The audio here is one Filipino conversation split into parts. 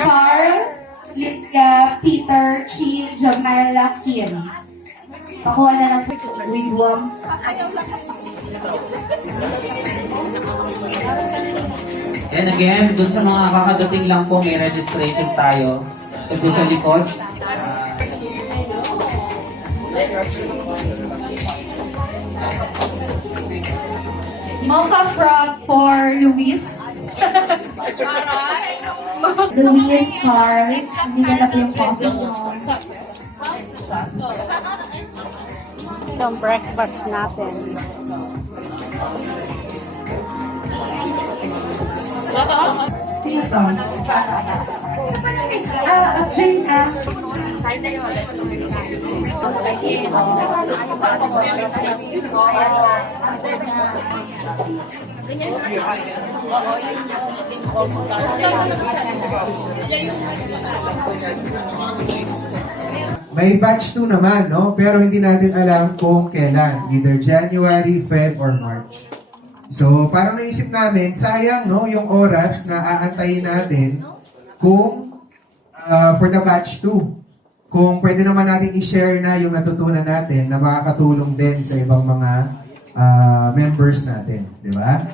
Carl, Lydia, Peter, Chi, Jamela, Kim. Pakuha na lang po wigwam. And again, dun sa mga kakadating lang po, may registration tayo. Ito sa likod. Mocha frog for Luis. Luis, Carl. Hindi na lang po yung coffee mo. Itong breakfast natin. Jane, May batch 2 naman, no? Pero hindi natin alam kung kailan. Either January, Feb, or March. So, parang naisip namin, sayang, no? Yung oras na aantayin natin kung for the batch 2. Kung pwede naman natin i-share na yung natutunan natin na makakatulong din sa ibang mga members natin. Di ba?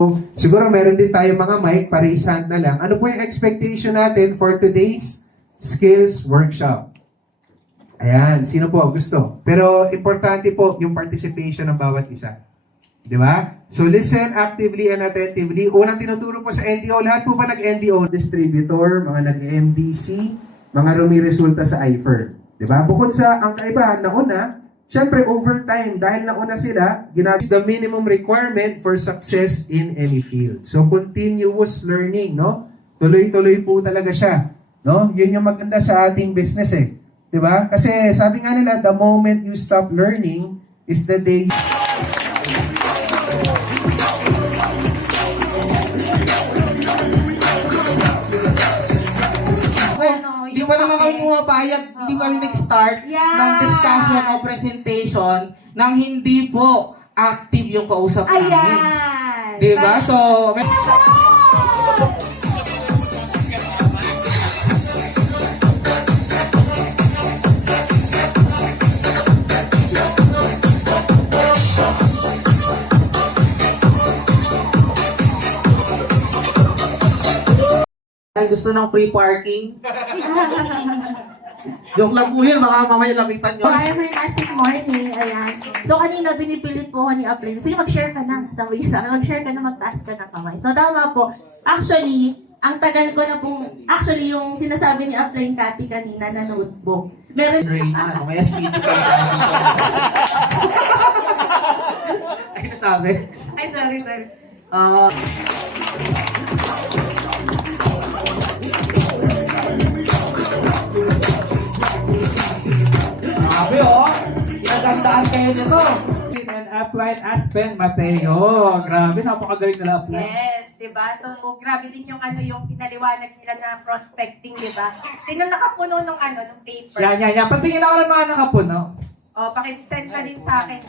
So, siguro meron din tayo mga mic, parisan na lang. Ano po yung expectation natin for today's skills workshop? Ayan, sino po gusto? Pero importante po yung participation ng bawat isa. Di ba? So listen actively and attentively. Unang tinuturo po sa NDO, lahat po ba nag-NDO? Distributor, mga nag-MDC, mga rumiresulta sa IFER. Di ba? Bukod sa ang kaibahan na una, syempre overtime, dahil nauna sila, ginamit the minimum requirement for success in any field. So continuous learning, no? Tuloy-tuloy po talaga siya. No? Yun yung maganda sa ating business eh. Diba? Kasi sabi nga nila, the moment you stop learning is the day Di ba naman kami pumapayag, di kami nag-start ng discussion o presentation nang hindi po active yung kausap namin. ayan! Di ba? So, gusto ng free parking. Joke lang po yun, baka mamaya lapitan nyo. Hi, fantastic morning. Ayan. So, kanina binipilit po ako ni Upline. Sige, mag-share ka na. Sabi niya sa akin, mag-share ka na, mag-task ka na kamay. So, tama po. Actually, ang tagal ko na pong, actually, yung sinasabi ni Upline Cathy kanina na notebook. Meron, May speed pa. Ay, nasabi. ay, sorry. Sabi pinagandaan kayo nito. And applied Aspen Mateo. Grabe, napakagaling nila apply. Yes, di ba? So, grabe din yung yung pinaliwanag nila na prospecting, di ba? Sino nakapuno ng ng paper? Yan. Patingin ako ng mga nakapuno. O, pakisend ka din sa akin.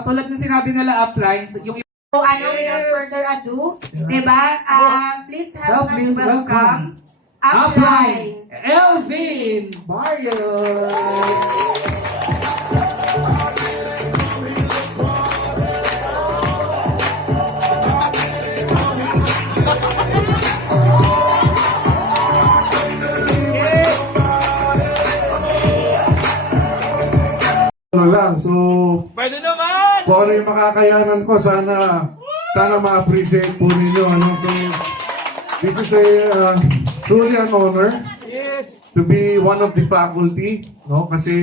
Katulad ng sinabi nila apply, yung So, without further ado, di ba? Please help us welcome Upline. Elvin Barrios. lang. So, pwede naman! Kung ano yung makakayanan ko, sana ma-appreciate po ninyo. So, this is truly an honor to be one of the faculty. No? Kasi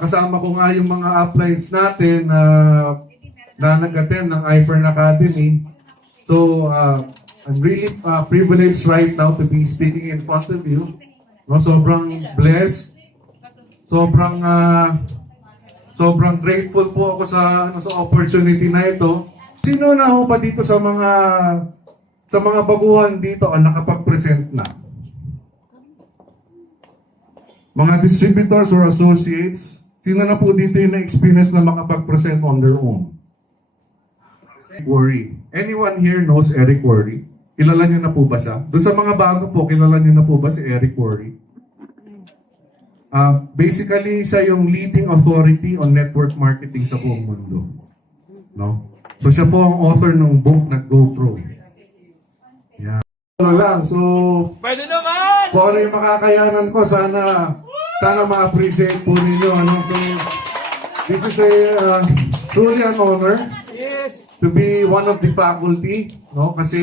kasama ko nga yung mga uplines natin na nag-attend ng IFERN Academy. So, I'm really privileged right now to be speaking in front of you. No? Sobrang blessed. Sobrang grateful po ako sa opportunity na ito. Sino na ho pa dito sa mga baguhan dito ang nakapag-present na? Mga distributors or associates, sino na po dito yung na-experience na makapag-present on their own? Worry. Anyone here knows Eric Worre? Kilala niyo na po ba siya? Doon sa mga bago po, kilala niyo na po ba si Eric Worre? Basically, siya yung leading authority on network marketing sa buong mundo. No? So siya po ang author ng book na GoPro. Yeah. Ano lang, so pwede naman! Kung ano yung makakayanan ko, sana ma-appreciate po ninyo. Ano? So, this is a truly an honor to be one of the faculty. No? Kasi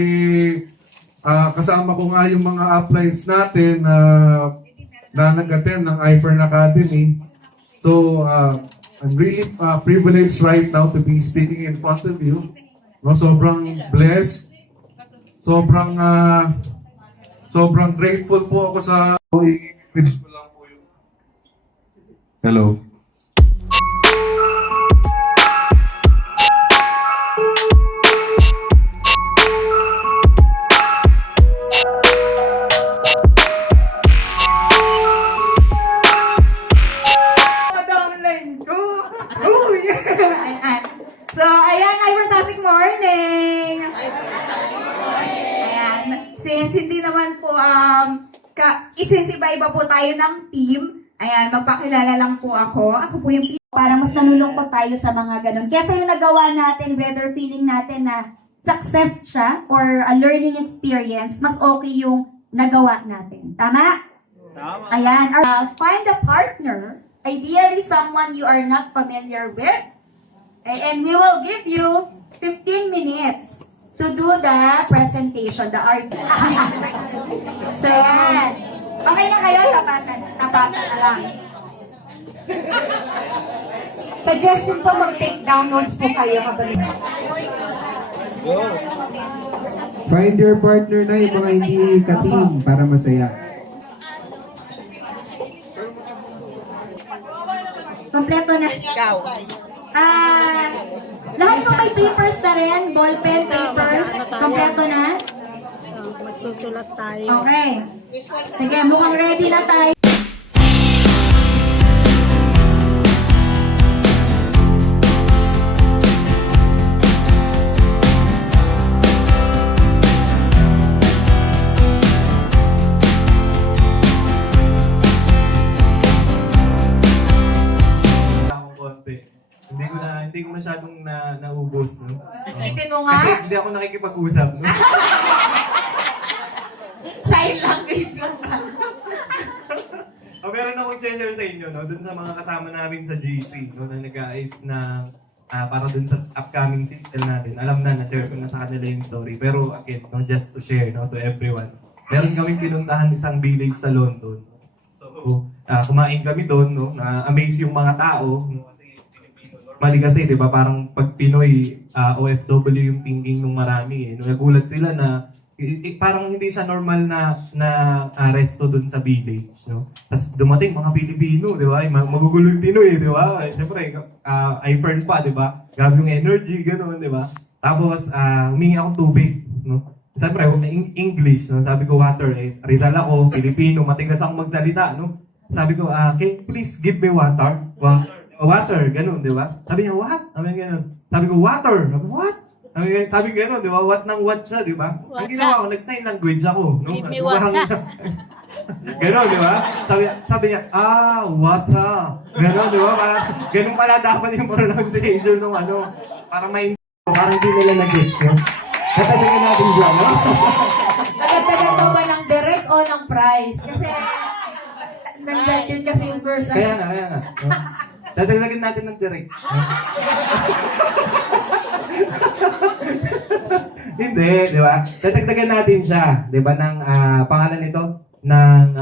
kasama ko nga yung mga uplines natin na nag-attend ng iFern Academy. So, I'm really privileged right now to be speaking in front of you. No, sobrang blessed. Sobrang grateful po ako sa i-finish ko lang po yung hello. Ayan. So, ayan, ay fantastic morning! Ayan. Since hindi naman po, since iba-iba po tayo ng team, ayan, magpakilala lang po ako. Ako po yung Para mas nalulungkot tayo sa mga ganun. Kesa yung nagawa natin, whether feeling natin na success siya or a learning experience, mas okay yung nagawa natin. Tama? Tama. Ayan. Find a partner, ideally someone you are not familiar with, and we will give you 15 minutes to do the presentation, the art. So, yan. Okay na kayo? Tapatan na lang. Suggestion po, mag-take down notes po kayo habang Find your partner na yung mga hindi ka-team para masaya. kompleto na. Lahat po may papers na rin, ballpen, papers, kompleto na. Magsusulat tayo. Okay. Sige, mukhang ready na tayo. Hindi ko masyadong naubos. No? Isipin mo nga. Kasi hindi ako nakikipag-usap. No? Sign language lang ka. Meron akong share sa inyo, no? Dun sa mga kasama namin sa GC, no? Na nag-aayos ng para dun sa upcoming sequel natin. Alam na, na-share ko na sa kanila yung story. Pero again, no? Just to share, no? To everyone. Meron kami pinuntahan isang village sa London. So, kumain kami doon, no? Na-amaze yung mga tao. No? Mali kasi, di ba, parang pag Pinoy, OFW yung thinking ng marami. Nagulat sila na parang hindi siya normal na resto dun sa village. No? Tapos dumating mga Pilipino, di ba? Magugulo yung Pinoy, di ba? Siyempre, iFern pa, di ba? Grabe yung energy, gano'n, di ba? Tapos, humingi akong tubig. No? Siyempre, English. No? Sabi ko, water. Rizal ako, Pilipino, matigas akong magsalita. No? Sabi ko, can you please give me water? Water, ganun, di ba? Sabi niya, what? Sabi niya, ganun. Sabi ko, water. Sabi ko, what? Sabi ko, ganun, di ba? What nang what siya, di ba? Ang ginawa ko, nag-sign language ako. No? Give me water. Ganun, di ba? Sabi niya, water. Ganun, di ba? Ganun pala dapat yung pronunciation ng ano. Parang may parang hindi nila nag-gets, no? Tatagin natin dyan, no? Nagatagan mo ba ng direct o ng price? Kasi, nandyan din kasi yung first. Kaya nga. No? Dadagdagan natin ng direct. Hindi, di ba? Dadagdagan natin siya, di ba, ng pangalan nito, ng